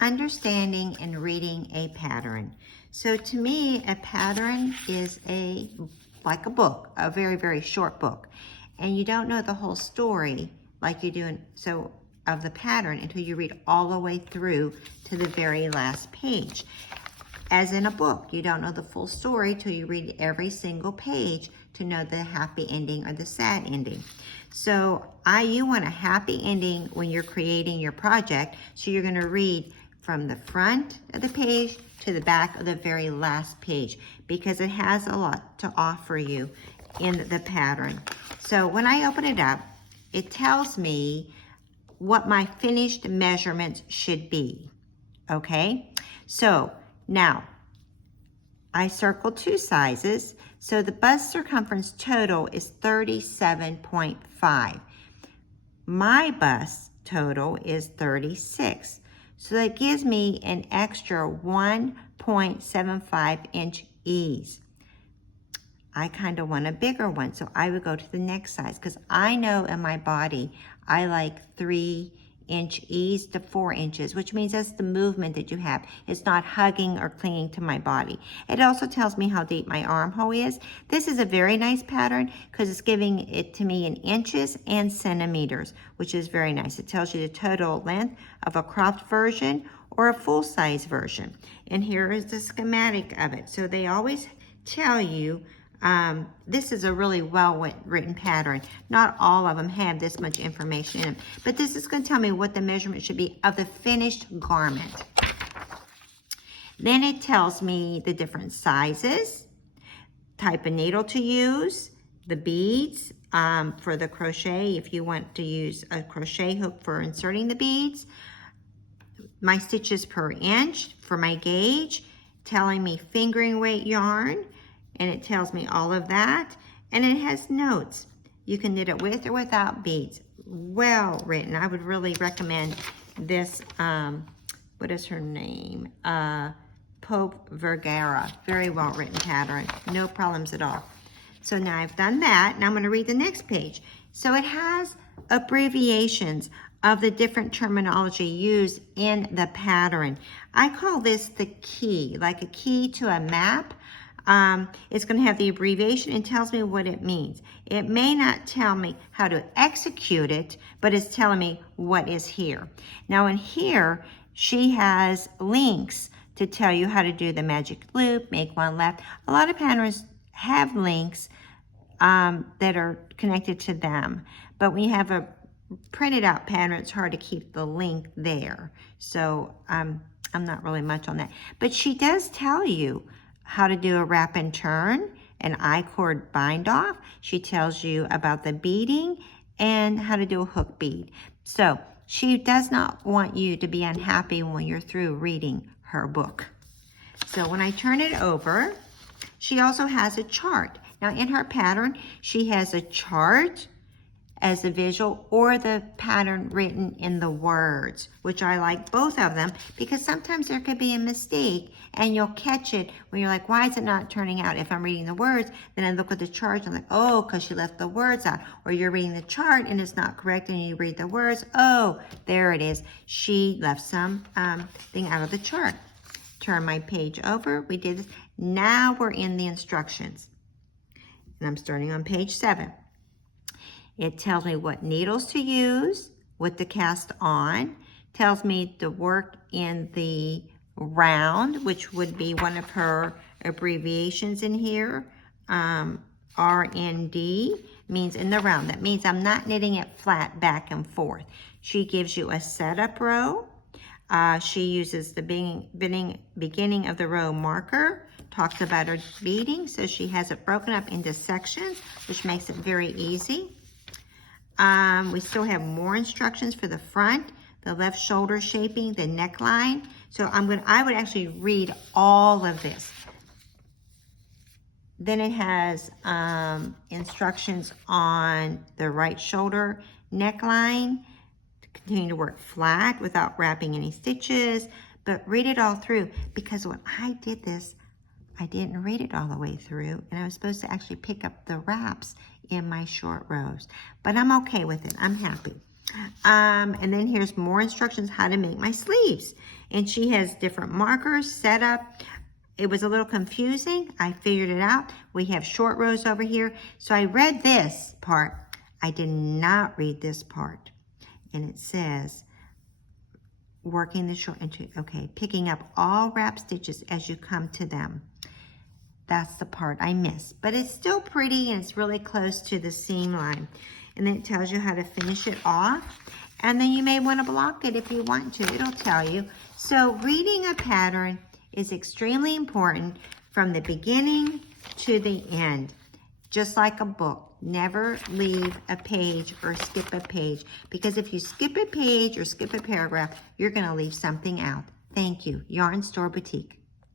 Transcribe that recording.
understanding and reading a pattern. So to me, a pattern is like a book, a very, very short book. And you don't know the whole story like you do of the pattern until you read all the way through to the very last page. As in a book, you don't know the full story till you read every single page to know the happy ending or the sad ending. So you want a happy ending when you're creating your project, so you're gonna read from the front of the page to the back of the very last page because it has a lot to offer you in the pattern. So when I open it up, it tells me what my finished measurements should be, okay? So now, I circled 2 sizes, so the bust circumference total is 37.5. My bust total is 36, so that gives me an extra 1.75 inch ease. I kind of want a bigger one, so I would go to the next size because I know in my body I like 3-inch ease to 4 inches, which means that's the movement that you have. It's not hugging or clinging to my body. It also tells me how deep my armhole is. This is a very nice pattern because it's giving it to me in inches and centimeters, which is very nice. It tells you the total length of a cropped version or a full-size version. And here is the schematic of it. So they always tell you this is a really well-written pattern. Not all of them have this much information in them, but this is going to tell me what the measurement should be of the finished garment. Then it tells me the different sizes, type of needle to use, the beads for the crochet if you want to use a crochet hook for inserting the beads, my stitches per inch for my gauge, telling me fingering weight yarn, and it tells me all of that, and it has notes. You can knit it with or without beads. Well written. I would really recommend this, what is her name? Pope Vergara. Very well written pattern. No problems at all. So now I've done that. Now I'm going to read the next page. So it has abbreviations of the different terminology used in the pattern. I call this the key, like a key to a map. It's going to have the abbreviation and tells me what it means. It may not tell me how to execute it, but it's telling me what is here. Now in here, she has links to tell you how to do the magic loop, make one left. A lot of patterns have links that are connected to them, but when you have a printed out pattern, it's hard to keep the link there. So I'm not really much on that. But she does tell you how to do a wrap and turn, an I-cord bind off. She tells you about the beading and how to do a hook bead. So she does not want you to be unhappy when you're through reading her book. So when I turn it over, she also has a chart. Now in her pattern, she has a chart as a visual or the pattern written in the words, which I like both of them because sometimes there could be a mistake and you'll catch it when you're like, why is it not turning out? If I'm reading the words, then I look at the chart and I'm like, oh, because she left the words out. Or you're reading the chart and it's not correct and you read the words, oh, there it is. She left some thing out of the chart. Turn my page over, we did this. Now we're in the instructions. And I'm starting on page 7. It tells me what needles to use, what to cast on, tells me to work in the round, which would be one of her abbreviations in here. RND means in the round. That means I'm not knitting it flat back and forth. She gives you a setup row. She uses the beginning of the row marker, talks about her beading, so she has it broken up into sections, which makes it very easy. We still have more instructions for the front, the left shoulder shaping, the neckline. So I would actually read all of this. Then it has instructions on the right shoulder neckline to continue to work flat without wrapping any stitches, but read it all through because when I did this, I didn't read it all the way through and I was supposed to actually pick up the wraps in my short rows, but I'm okay with it. I'm happy. And then here's more instructions how to make my sleeves. And she has different markers set up. It was a little confusing. I figured it out. We have short rows over here. So I read this part. I did not read this part. And it says, working the short into, okay, picking up all wrap stitches as you come to them. That's the part I missed. But it's still pretty and it's really close to the seam line. And then it tells you how to finish it off. And then you may want to block it if you want to. It'll tell you. So reading a pattern is extremely important from the beginning to the end. Just like a book. Never leave a page or skip a page. Because if you skip a page or skip a paragraph, you're going to leave something out. Thank you. Yarn Store Boutique.